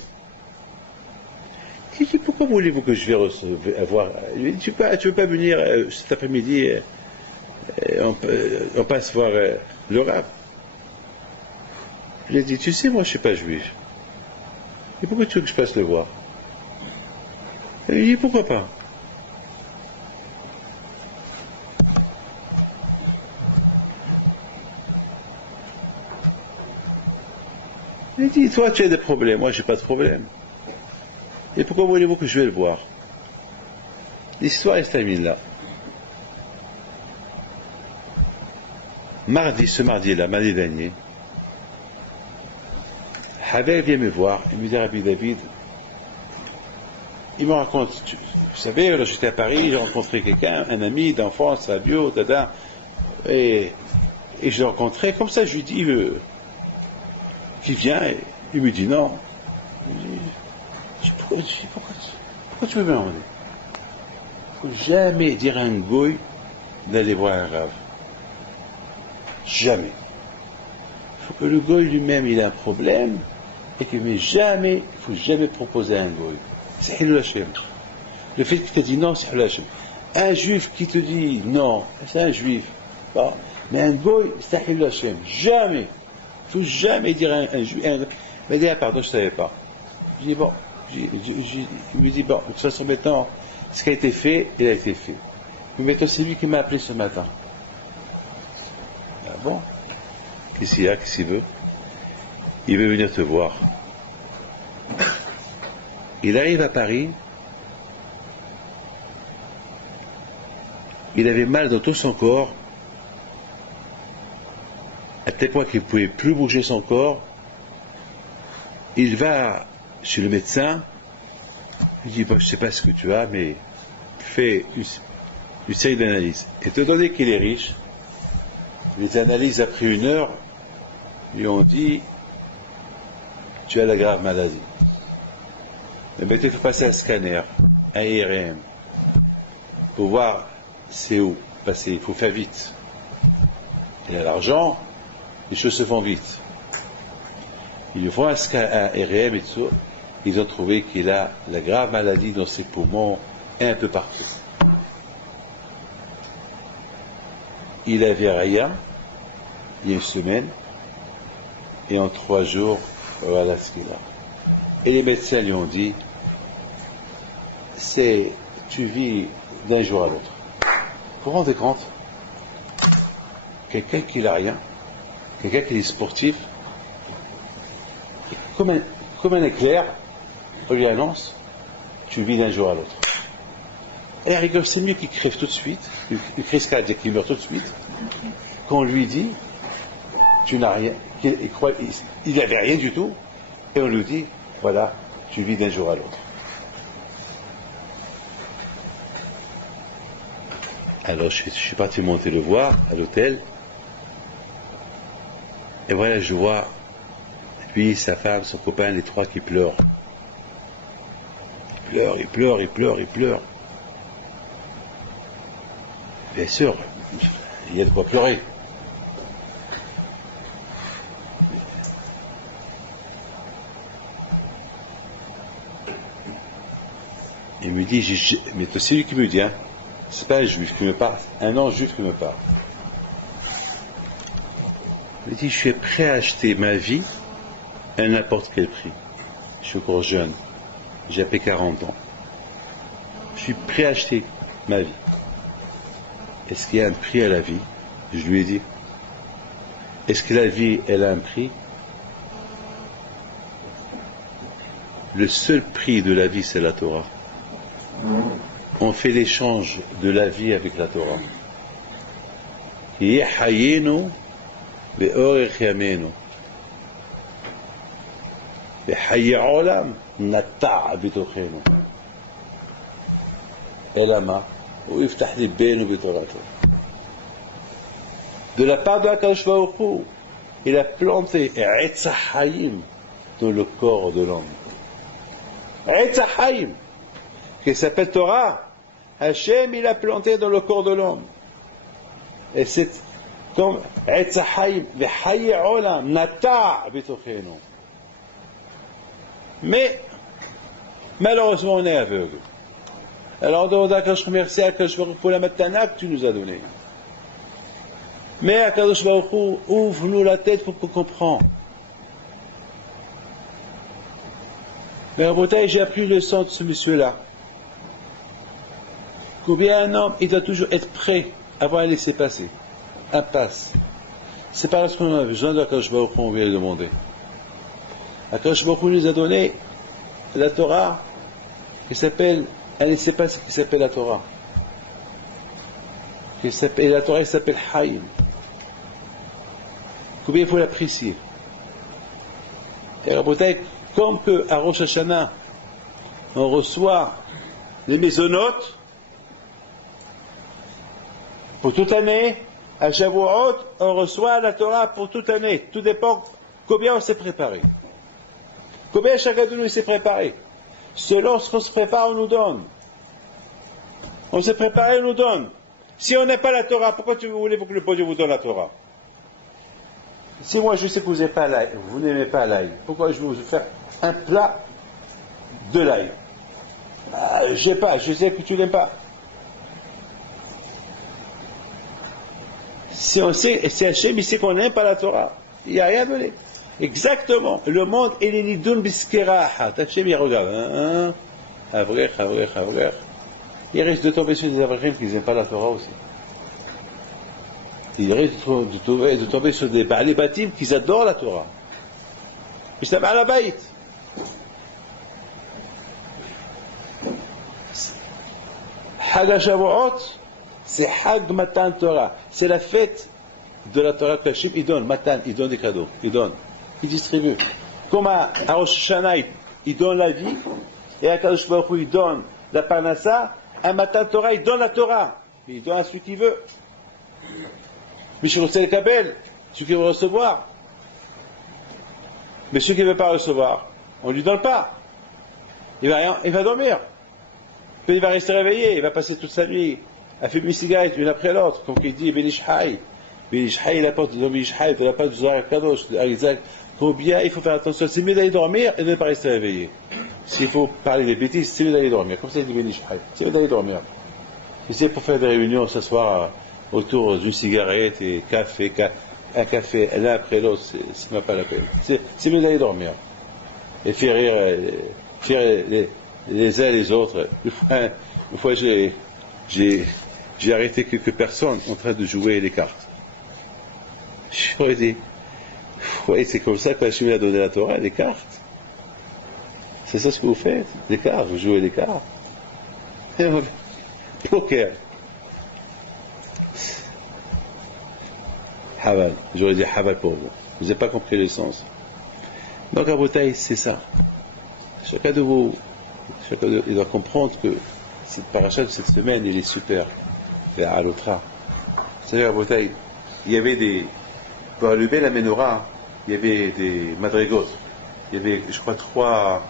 Il dit, pourquoi voulez-vous que je vienne voir? Il dit, tu veux pas venir cet après-midi, on passe voir le rap. Je lui ai dit, tu sais, moi je suis pas juif. Et pourquoi tu veux que je passe le voir? Il dit, pourquoi pas? Il dit, toi tu as des problèmes, moi j'ai pas de problème. Et pourquoi voulez-vous que je vais le voir? L'histoire est terminée là. Ce mardi-là, mardi dernier, Havel vient me voir, il me dit, Rabbi David, il me raconte, vous savez, là j'étais à Paris, j'ai rencontré quelqu'un, un ami d'enfance, Fabio, Dada, et je l'ai rencontré, comme ça je lui dis, qui vient, et il me dit non. Je dis, pourquoi tu veux m'emmener? Il ne faut jamais dire à un goy d'aller voir un rave. Jamais. Il faut que le goy lui-même il a un problème, et qu'il ne faut jamais proposer à un goy. C'est Hilul Hashem. Le fait qu'il te dit non, c'est Hilul Hashem. Un juif qui te dit non, c'est un juif. Bon. Mais un goy, c'est Hilul Hashem. Jamais. Il ne faut jamais dire à un juif. Il m'a dit, ah pardon, je ne savais pas. Je dis bon. Il me dit bon, de toute façon maintenant, ce qui a été fait, il a été fait. Mais maintenant, c'est lui qui m'a appelé ce matin. Ah bon? Qu'est-ce qu'il y a? Qu'est-ce qu'il veut? Il veut venir te voir. Il arrive à Paris. Il avait mal dans tout son corps, à tel point qu'il ne pouvait plus bouger son corps. Il va chez le médecin. Il dit, bon, je ne sais pas ce que tu as, mais fais une série d'analyses. Étant donné qu'il est riche, les analyses après 1 heure lui ont dit, tu as la grave maladie. Mais maintenant, il faut passer un scanner, un IRM, pour voir c'est où passer. Il faut faire vite. Il a l'argent, les choses se font vite. Ils lui font un IRM et tout ça. Ils ont trouvé qu'il a la grave maladie dans ses poumons et un peu partout. Il n'avait rien il y a 1 semaine et en 3 jours, voilà ce qu'il a. Et les médecins lui ont dit, tu vis d'un jour à l'autre. Vous vous rendez compte? Quelqu'un qui n'a rien, quelqu'un qui est sportif, comme un éclair, on lui annonce, tu vis d'un jour à l'autre. Et à rigueur, c'est mieux qu'il crève tout de suite, une crise cardiaque, qu'il meurt tout de suite, qu'on lui dit, tu n'as rien, il n'avait rien du tout, et on lui dit, voilà, tu vis d'un jour à l'autre. Alors je suis parti monter le voir à l'hôtel, et voilà, je vois lui, sa femme, son copain, les 3 qui pleurent. Ils pleurent. Bien sûr, il y a de quoi pleurer. Il me dit, mais c'est lui qui me dit, hein, c'est pas un juif qui me parle, un non-juif qui me parle. Il me dit, je suis prêt à acheter ma vie à n'importe quel prix. Je suis encore jeune, j'ai à peine 40 ans. Je suis prêt à acheter ma vie. Est-ce qu'il y a un prix à la vie? Je lui ai dit. Est-ce que la vie, elle a un prix? Le seul prix de la vie, c'est la Torah. On fait l'échange de la vie avec la Torah. Yehayenu ve'orech yamenu. Ve'hayi olam nata' bitochenu. Elama, ou Iftah li ben bitorato. De la part de Akadosh Baruch Hu, il a planté Etz Haïm dans le corps de l'homme. Etz Haïm, qui s'appelle Torah, Hachem, il a planté dans le corps de l'homme. Et c'est comme Etz Haïm, Vehaye Olam, Nata bitochenu. Mais, malheureusement, on est aveugle. Alors, on demande à Akadosh merci à Akadosh Baruch Hu pour la matana que tu nous as donnée. Mais Akadosh Baruch Hu, ouvre-nous la tête pour qu'on comprenne. Mais Rabotai, j'ai appris le leçon de ce monsieur-là. Combien un homme, il doit toujours être prêt avant de laisser passer. Un passe. C'est pas parce qu'on a besoin d'Akadosh Baruch Hu qu'on vient le demander. Akadosh Baruch Hu nous a donné la Torah qui s'appelle un laissez-passer qui s'appelle la Torah. Et la Torah s'appelle Haïm. Combien il faut l'apprécier. Et Rabotai, comme qu'à Rosh Hashanah, on reçoit les mésonotes pour toute année, à Shavuot, on reçoit la Torah pour toute année. Tout dépend combien on s'est préparé. Combien chacun de nous s'est préparé. Selon ce qu'on se prépare, on nous donne. On s'est préparé, on nous donne. Si on n'a pas la Torah, pourquoi vous voulez que le bon Dieu vous donne la Torah? Si moi je sais que vous n'aimez pas l'ail, vous n'aimez pas l'ail, pourquoi je vais vous faire un plat de l'ail? Je sais que tu n'aimes pas. Si on sait, si Hachem il sait qu'on n'aime pas la Torah, il n'y a rien à donner. Exactement. Le monde, il est nidun biskeraha. Hachem il regarde. Avrech. Il risque de tomber sur des avrechim qui n'aiment pas la Torah aussi. Il risque de tomber sur des Baalei Batim qui adorent la Torah. Mais c'est à la baït. Hag HaShavuot, c'est Hag Matan Torah. C'est la fête de la Torah que Hachem il donne. Matan, il donne des cadeaux. Il donne. Il distribue. Comme à Rosh Hashanah, il donne la vie. Et à Kadosh Baruch Hu, il donne la Parnassa. À Matan Torah, il donne la Torah. Mais il donne à celui qui veut. Michel le Kabel, celui qui veut recevoir. Mais celui qui ne veut pas recevoir, on ne lui donne pas. Il va dormir. Puis il va rester réveillé, il va passer toute sa nuit à fumer une cigarette une après l'autre, comme il dit Benishhaï. Benishhaï, il apporte de Benishhaï, il apporte du Zohar Kadosh, combien il faut faire attention. C'est mieux d'aller dormir et de ne pas rester réveillé. S'il faut parler des bêtises, c'est mieux d'aller dormir. Comme ça, il dit Benishhaï. C'est mieux d'aller dormir. Si c'est pour faire des réunions, s'asseoir autour d'une cigarette et un café l'un après l'autre, c'est même pas la peine. C'est mieux d'aller dormir. Et faire rire les uns et les autres. Une fois j'ai arrêté quelques personnes en train de jouer les cartes. Je leur ai dit, ouais, c'est comme ça que Hachem a donné la Torah, les cartes. C'est ça ce que vous faites, les cartes, vous jouez les cartes. Poker. Haval, j'aurais dit Haval pour vous. Vous n'avez pas compris le sens. Donc à Botaï, c'est ça. Chacun de vous, il doit comprendre que cette paracha de cette semaine, il est super. C'est à l'autre. C'est-à-dire à Botaï, il y avait pour allumer la menorah, il y avait des madrigotes. Il y avait, je crois, trois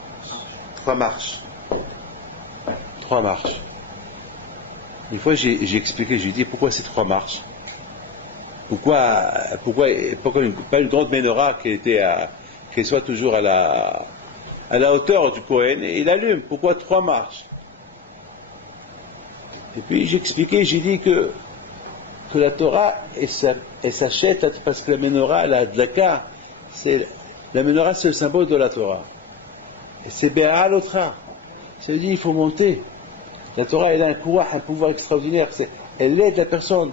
marches. 3 marches. Une fois, j'ai expliqué, j'ai dit pourquoi ces 3 marches. Pourquoi pas une grande menorah qui soit toujours à la hauteur du Kohen et il allume. Pourquoi 3 marches? Et puis j'ai expliqué, j'ai dit que la Torah elle s'achète parce que la menorah, la dlaka, la menorah c'est le symbole de la Torah. Et c'est Bé'a l'autra. Ça veut dire il faut monter. La Torah elle a un pouvoir extraordinaire. Elle aide la personne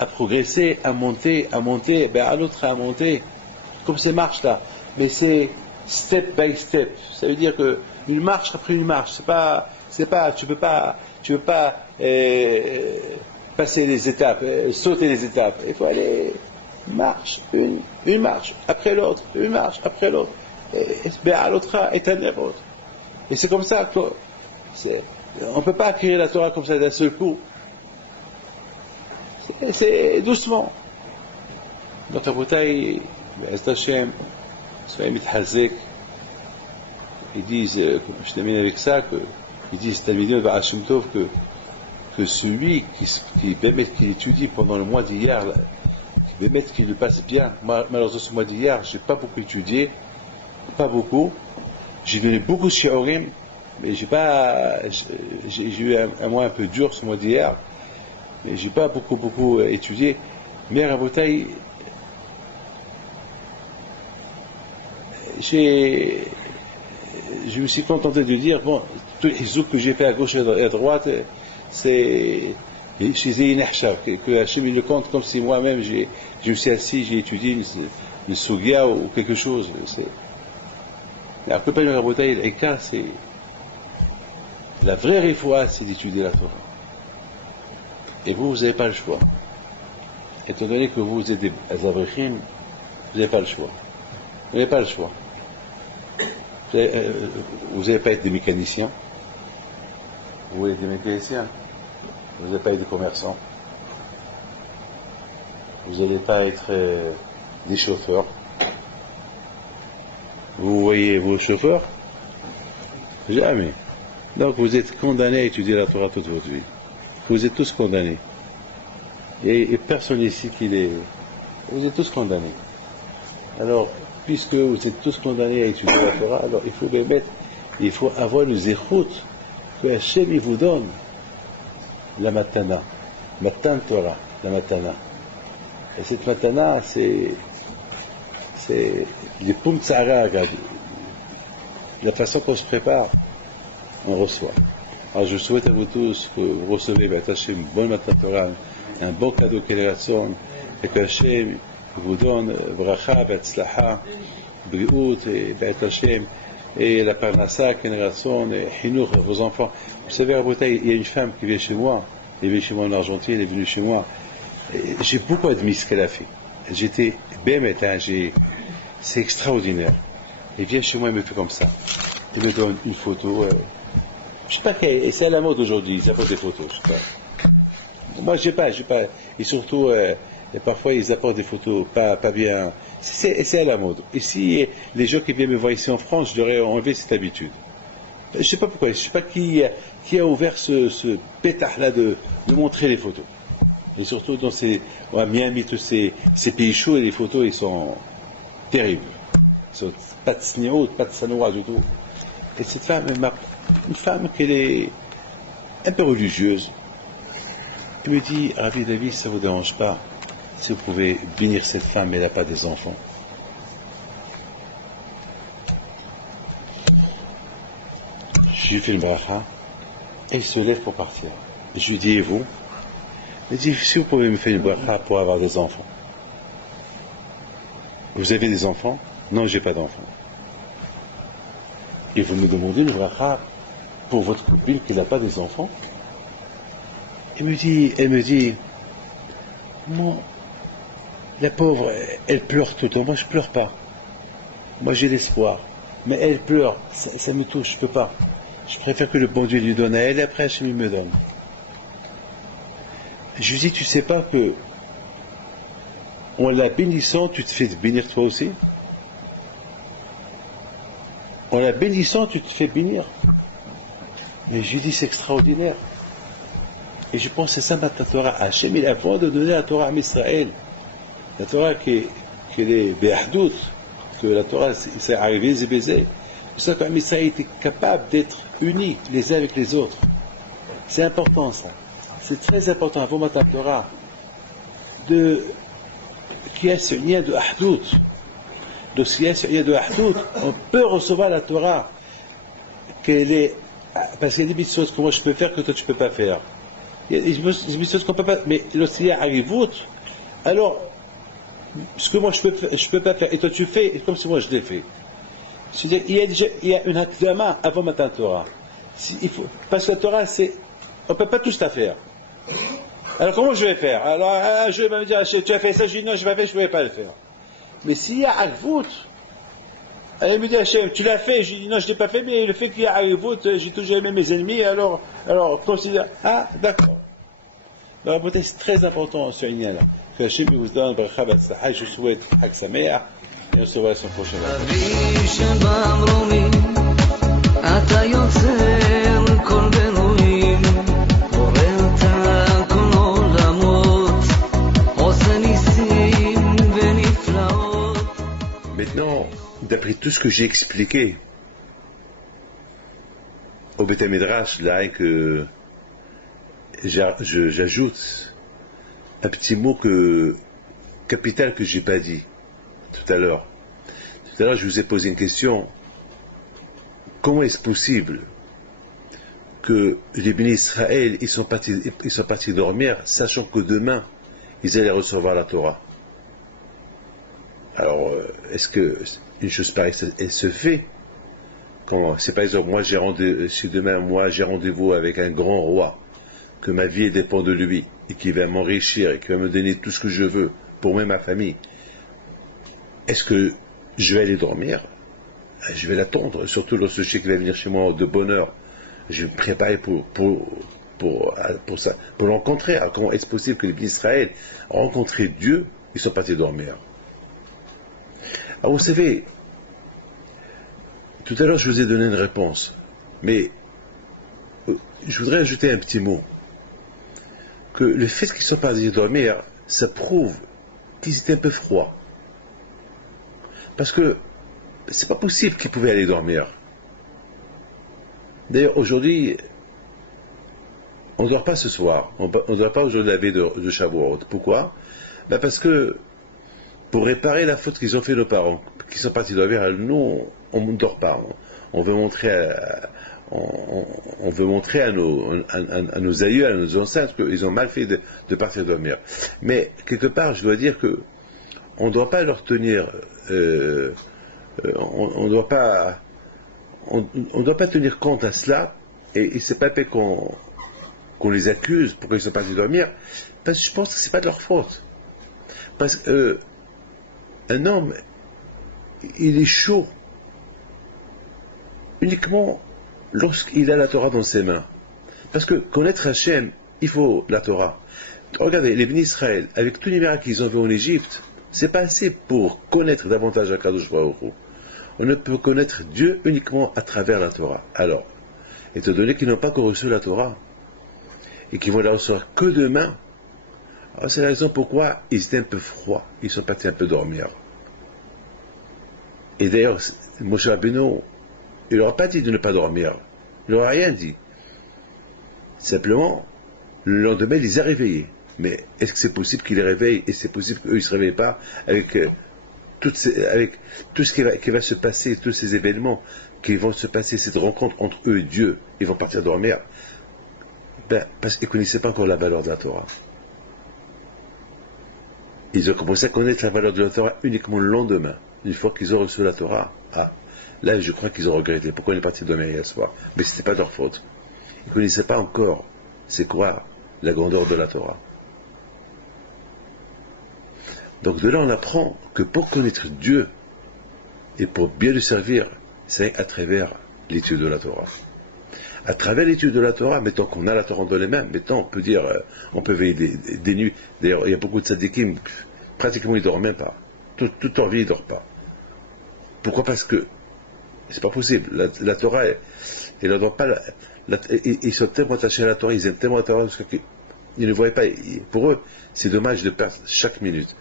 à progresser, à monter, Bé'a l'autra, à monter. Comme ces marches là. Mais c'est step by step. Ça veut dire que une marche après une marche. Tu peux pas passer les étapes, sauter les étapes. Il faut aller une marche après l'autre, une marche après l'autre. Et Bé'a l'autre est un autre. Et c'est comme ça que On ne peut pas acquérir la Torah comme ça d'un seul coup. C'est doucement. Donc, Rabotai, Hashem, Sfaim Hazek, ils disent, je termine avec ça, ils disent, Talmidim de Hashim Tov, que celui qui étudie pendant le mois d'hier, qui qu'il le passe bien. Malheureusement, ce mois d'hier, j'ai pas beaucoup étudié, pas beaucoup. J'ai donné beaucoup de shiurim, mais j'ai eu un mois un peu dur ce mois d'hier, mais j'ai pas beaucoup étudié. Mais Rabotai, je me suis contenté de dire, bon, tous les zouks que j'ai fait à gauche et à droite, c'est que Hachem il le compte comme si moi-même je me suis assis, j'ai étudié une sugia ou quelque chose. Mais après, pas le Rabotai, l'Eka, c'est la vraie réfoua, c'est d'étudier la Torah. Et vous n'avez pas le choix. Étant donné que vous êtes des Azavrechim, vous n'avez pas le choix. Vous n'avez pas le choix. Vous n'allez pas être des mécaniciens. Vous êtes des mécaniciens. Vous n'allez pas être des commerçants. Vous n'allez pas être des chauffeurs. Vous voyez vos chauffeurs? Jamais. Donc vous êtes condamnés à étudier la Torah toute votre vie. Vous êtes tous condamnés. Et personne ici qui est... Vous êtes tous condamnés. Alors, puisque vous êtes tous condamnés à étudier la Torah, alors il faut avoir le zéchout que Hachem il vous donne la matana, matan Torah, la matana. Et cette matana, c'est les poum tzara, la façon qu'on se prépare, on reçoit. Alors je souhaite à vous tous que vous recevez Hachem une bonne matan Torah, un bon cadeau qu'elle rassemble, et que Hachem vous donne bracha, betzlaha, briut, et Hachem, et la parnassa, génération, et chinour, vos enfants. Vous savez, Rabotai, il y a une femme qui vient chez moi, elle vient chez moi en Argentine, elle est venue chez moi. J'ai beaucoup admis ce qu'elle a fait. J'étais bémet, c'est extraordinaire. Elle vient chez moi, elle me fait comme ça. Elle me donne une photo. Je sais pas quelle, c'est à la mode aujourd'hui, ils apportent des photos, je sais pas. Moi, j'ai pas. Et surtout, et parfois, ils apportent des photos pas bien. C'est à la mode. Et si les gens qui viennent me voir ici en France, je leur ai enlevé cette habitude. Je sais pas pourquoi, je sais pas qui a ouvert ce pétard-là de montrer les photos. Et surtout à Miami, tous ces pays chauds, et les photos, ils sont terribles. Ils sont pas de sniout, pas de sanoua du tout. Et cette femme, une femme qui est un peu religieuse, elle me dit, Rabbi David, ça vous dérange pas si vous pouvez bénir cette femme, elle n'a pas des enfants. Je lui fais le bracha, et il se lève pour partir. Et je lui dis, et vous? Il dit, si vous pouvez me faire une bracha pour avoir des enfants. Vous avez des enfants? Non, j'ai pas d'enfants. Et vous me demandez une bracha pour votre copine qui n'a pas des enfants? Elle me dit, moi, la pauvre, elle pleure tout le temps. Moi, je pleure pas. Moi, j'ai l'espoir. Mais elle pleure. Ça me touche, je peux pas. Je préfère que le bon Dieu lui donne à elle, et après, Hachem me donne. Je lui dis, tu sais pas que en la bénissant, tu te fais bénir toi aussi? En la bénissant, tu te fais bénir. Mais je lui dis, c'est extraordinaire. Et je pense que c'est ça ma Torah. Hachem, il avant de donner la Torah à Israël. La Torah qui est Béahdout, que la Torah c'est arrivé, c'est baisé. C'est ça qu'Israël était capable d'être unis les uns avec les autres. C'est important ça. C'est très important avant ma Torah qu'il y ait ce lien de Ahdout. Donc s'il y a ce lien de Ahdout, on peut recevoir la Torah parce qu'il y a des mitzvot que moi je peux faire que toi tu peux pas faire. Il y a des mitzvot qu'on peut pas, mais lorsqu'il y a Harivut, alors ce que moi je peux pas faire et toi tu fais, comme si moi je l'ai fait. C'est-à-dire il y a une hakdama avant ma Torah. Parce que la Torah on peut pas tout la faire. Alors comment je vais faire? Alors je vais me dire, tu as fait ça, je dis non, je vais pas le faire. Mais s'il y a Harivut, Elle me dit, Hachem, tu l'as fait? Je dis, non, je ne l'ai pas fait, mais le fait qu'il y a Harivut, j'ai toujours aimé mes ennemis, alors considère. Ah, d'accord. Donc, c'est très important ce lien-là. Que Hachem vous donne bracha batzlacha, je souhaite Chag Sameach, et on se voit la semaine prochaine. Maintenant, d'après tout ce que j'ai expliqué au Beth Midrash, là, que j'ajoute un petit mot capital que j'ai pas dit tout à l'heure. Tout à l'heure, je vous ai posé une question. Comment est-ce possible que les bénis Israël, ils sont partis dormir, sachant que demain, ils allaient recevoir la Torah? Alors, est-ce que une chose pareille, elle se fait? Quand, c'est par exemple, si demain, moi, j'ai rendez-vous avec un grand roi, que ma vie dépend de lui, et qui va m'enrichir, et qui va me donner tout ce que je veux, pour moi et ma famille, est-ce que je vais aller dormir? Je vais l'attendre, surtout lorsque je sais qu'il va venir chez moi de bonne heure. Je vais me préparer pour ça, pour le rencontrer. Alors, comment est-ce possible que les bénis Israël ont rencontré Dieu, ils sont partis dormir? Alors, vous savez, tout à l'heure, je vous ai donné une réponse, mais je voudrais ajouter un petit mot. Que le fait qu'ils soient partis dormir, ça prouve qu'ils étaient un peu froids. Parce que c'est pas possible qu'ils pouvaient aller dormir. D'ailleurs, aujourd'hui, on ne dort pas ce soir. On ne dort pas aujourd'hui la veille de Shavuot. Pourquoi? Parce que pour réparer la faute qu'ils ont fait nos parents, qui sont partis dormir, nous, on ne dort pas. On veut montrer à nos aïeux, à nos ancêtres, qu'ils ont mal fait de partir dormir. Mais quelque part, je dois dire que on ne doit pas leur tenir, on ne doit pas tenir compte à cela, et c'est pas fait qu'on les accuse pour qu'ils soient partis dormir, parce que je pense que c'est pas de leur faute. Parce que un homme, il est chaud uniquement lorsqu'il a la Torah dans ses mains. Parce que connaître Hachem, il faut la Torah. Regardez, les bénis Israël, avec tous les miracles qu'ils ont vus en Égypte, c'est pas assez pour connaître davantage Akadosh Baruch Hu. On ne peut connaître Dieu uniquement à travers la Torah. Alors, étant donné qu'ils n'ont pas encore reçu la Torah, et qu'ils vont la recevoir que demain, c'est la raison pourquoi ils étaient un peu froids, ils sont partis un peu dormir. Et d'ailleurs, Moshe Rabbeinu, il leur a pas dit de ne pas dormir, il leur a rien dit. Simplement, le lendemain, il les a réveillés. Mais est-ce que c'est possible qu'ils les réveillent, et c'est possible qu'eux ne se réveillent pas avec tout ce qui va se passer, tous ces événements qui vont se passer, cette rencontre entre eux et Dieu, ils vont partir dormir? Parce qu'ils ne connaissaient pas encore la valeur de la Torah. Ils ont commencé à connaître la valeur de la Torah uniquement le lendemain. Une fois qu'ils ont reçu la Torah, là je crois qu'ils ont regretté. Pourquoi on est parti dormir hier soir? Mais ce n'était pas leur faute. Ils ne connaissaient pas encore c'est quoi la grandeur de la Torah. Donc de là on apprend que pour connaître Dieu et pour bien le servir, c'est à travers l'étude de la Torah. À travers l'étude de la Torah, mettons qu'on a la Torah dans les mains, mettons on peut dire, on peut veiller des nuits. D'ailleurs, il y a beaucoup de tzadikim, pratiquement ils ne dorment même pas. Toute leur vie, ils ne dorment pas. Pourquoi? Parce que c'est pas possible. La Torah, ils ne dorment pas. Ils sont tellement attachés à la Torah, ils aiment tellement la Torah, parce qu'ils ne voient pas. Pour eux, c'est dommage de perdre chaque minute.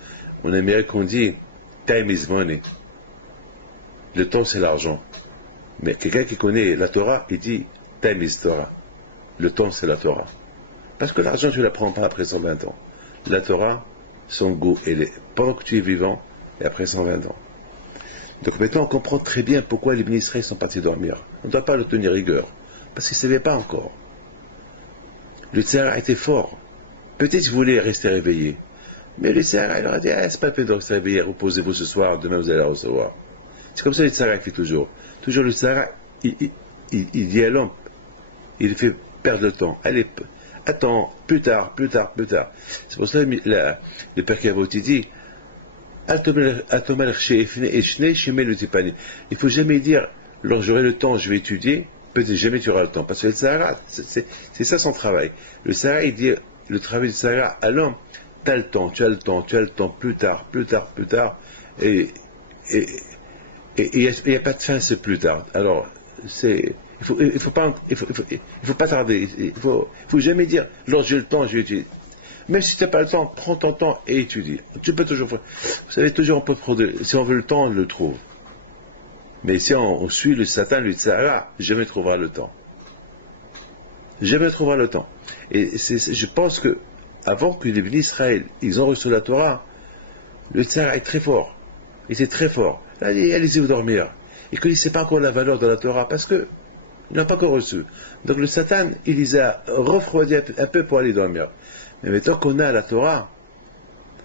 En Amérique, on dit time is money. Le temps, c'est l'argent. Mais quelqu'un qui connaît la Torah, il dit time is Torah. Le temps, c'est la Torah. Parce que l'argent, tu ne la prends pas après 120 ans. La Torah, son goût, elle est pendant que tu es vivant et après 120 ans. Donc maintenant, on comprend très bien pourquoi les bénis Israël sont partis dormir. On ne doit pas le tenir rigueur. Parce qu'ils ne savaient pas encore. Le Tzara était fort. Peut-être qu'il voulait rester réveillé. Mais le Tzara, il leur a dit, c'est pas la peine de rester réveillé, reposez-vous ce soir, demain vous allez la recevoir. C'est comme ça le Tzara fait toujours. Toujours le Tzara, il dit à l'homme, il fait perdre le temps. Allez, attends, plus tard. C'est pour ça que le Père Kavot dit, Il faut jamais dire, lorsque j'aurai le temps, je vais étudier, peut-être jamais tu auras le temps. Parce que le Sahara, c'est ça son travail. Le Sahara, il dit, le travail du Sahara à l'homme, tu as le temps, tu as le temps, tu as le temps, plus tard, plus tard, plus tard. Et il n'y a pas de fin, c'est plus tard. Alors, il faut pas tarder. Il faut jamais dire, lorsque j'ai le temps, je vais étudier. Même si tu n'as pas le temps, prends ton temps et étudie. Tu peux toujours faire. Vous savez, toujours on peut prendre. Si on veut le temps, on le trouve. Mais si on suit le Satan, le Sahara, jamais trouvera le temps. Jamais trouvera le temps. Et je pense que avant que les bénis Israël, ils ont reçu la Torah, le Sahara est très fort. Il était très fort. Allez-y vous dormir. Il ne connaissait pas encore la valeur de la Torah parce que il n'a pas encore reçu. Donc le Satan, il les a refroidis un peu pour aller dormir. Mais maintenant qu'on a la Torah,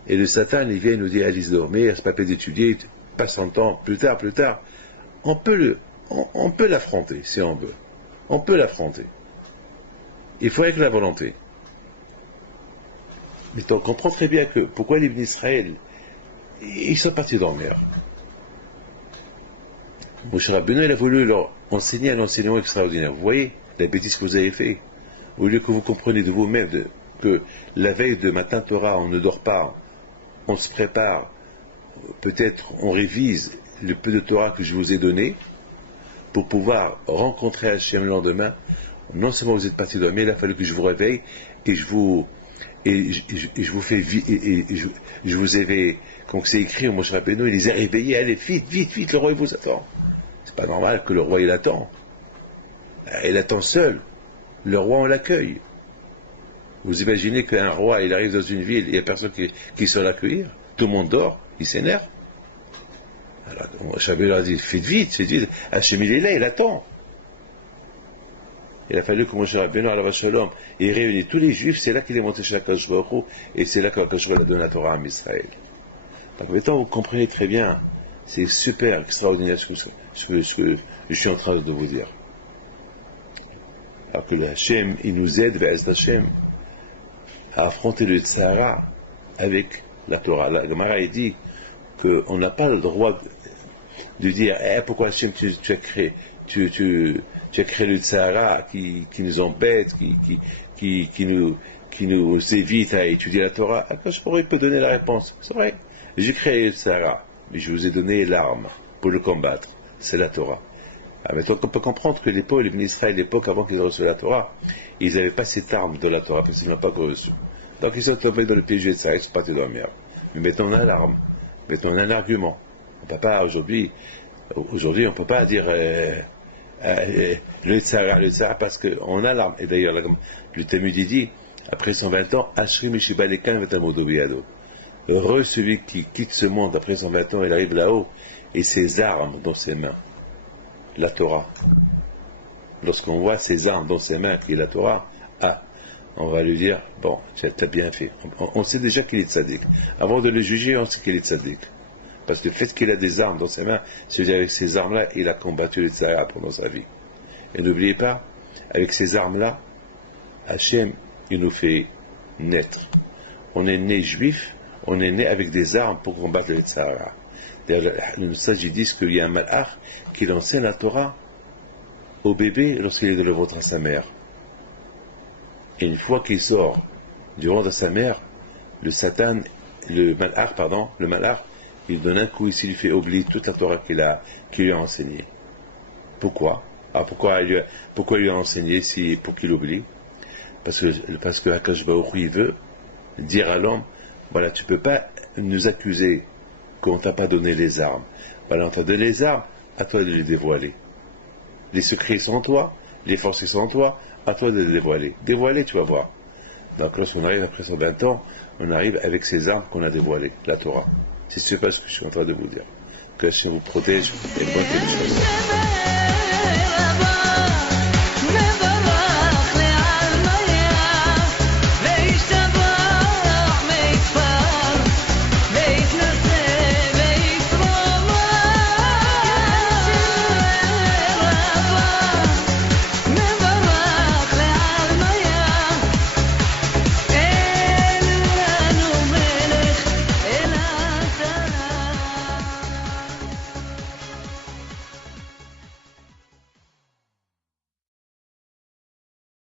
et le Satan, il vient nous dire, allez dormir, c'est pas peine d'étudier, passe son temps, plus tard, on peut l'affronter, si on veut. On peut l'affronter. Il faut avec la volonté. Mais on comprend très bien que, pourquoi les bénis Israël, ils sont partis dormir. Moshe Rabbeinu, il a voulu leur enseigner un enseignement extraordinaire. Vous voyez la bêtise que vous avez fait. Au lieu que vous compreniez de vous-même que la veille de matin Torah, on ne dort pas, on se prépare, peut-être on révise le peu de Torah que je vous ai donné pour pouvoir rencontrer Hachem le lendemain. Non seulement vous êtes parti dormir, il a fallu que je vous réveille et je vous éveille. Comme c'est écrit, Moshe Rabbeinu, il les a réveillés, allez, vite, le roi il vous attend. C'est pas normal que le roi il attend. Il attend seul. Le roi, on l'accueille. Vous imaginez qu'un roi, il arrive dans une ville, il n'y a personne qui sait l'accueillir. Tout le monde dort, il s'énerve. Alors, Moshe Rabbeinu a dit, faites vite. Hachem il est là, il attend. Il a fallu que Moshe Rabbeinu, alav shalom, il réunit tous les juifs, c'est là qu'il est monté chez Akadosh Baruch Hu, et c'est là qu'Akadosh Baruch Hu a donné la Torah à Israël. Donc maintenant, vous comprenez très bien, c'est super, extraordinaire ce que je suis en train de vous dire. Alors que le Hachem, il nous aide, Be'ez Hachem, à affronter le Sahara avec la Torah. La Gemara dit qu'on n'a pas le droit de dire pourquoi Hachem tu as créé le Sahara qui nous embête, qui nous évite à étudier la Torah. Je pourrais peut donner la réponse. C'est vrai, j'ai créé le Sahara, mais je vous ai donné l'arme pour le combattre. C'est la Torah. Maintenant, on peut comprendre que les bénis Israël, l'époque avant qu'ils aient reçu la Torah, ils n'avaient pas cette arme de la Torah, parce qu'ils n'ont pas reçu. Donc ils sont tombés dans le piège de Sahara, ils sont partis dormir. Mais maintenant on a l'arme, maintenant on a un argument. On peut pas aujourd'hui on ne peut pas dire le Sahara parce qu'on a l'arme. Et d'ailleurs, le Talmud dit, après 120 ans, Ashri Mishiba Lekan Vatamodo Biyado. Heureux celui qui quitte ce monde après 120 ans, il arrive là-haut, et ses armes dans ses mains. La Torah. Lorsqu'on voit ses armes dans ses mains, qui est la Torah, on va lui dire, bon, tu as bien fait. On sait déjà qu'il est tzaddik. Avant de le juger, on sait qu'il est tzaddik. Parce que le fait qu'il a des armes dans ses mains, c'est avec ces armes-là, il a combattu le Sahara pendant sa vie. Et n'oubliez pas, avec ces armes-là, Hachem, il nous fait naître. On est né juif, on est né avec des armes pour combattre le Sahara. D'ailleurs, les sages disent qu'il y a un malach qui enseigne la Torah au bébé lorsqu'il est dans le ventre à sa mère. Et une fois qu'il sort du ventre de sa mère, le malach, il donne un coup ici, il lui fait oublier toute la Torah qu'il lui a enseignée. Pourquoi? Pourquoi il lui a enseigné pour qu'il oublie? Parce que Akadosh Baruch Hu, il veut dire à l'homme, voilà, tu ne peux pas nous accuser qu'on ne t'a pas donné les armes. Voilà, on t'a donné les armes, à toi de les dévoiler. Les secrets sont en toi, les forces sont en toi, à toi de les dévoiler. Dévoiler, tu vas voir. Donc lorsqu'on arrive après 120 ans, on arrive avec ces armes qu'on a dévoilées, la Torah. C'est super ce que je suis en train de vous dire. Que Hachem vous protège et bonne télécharge.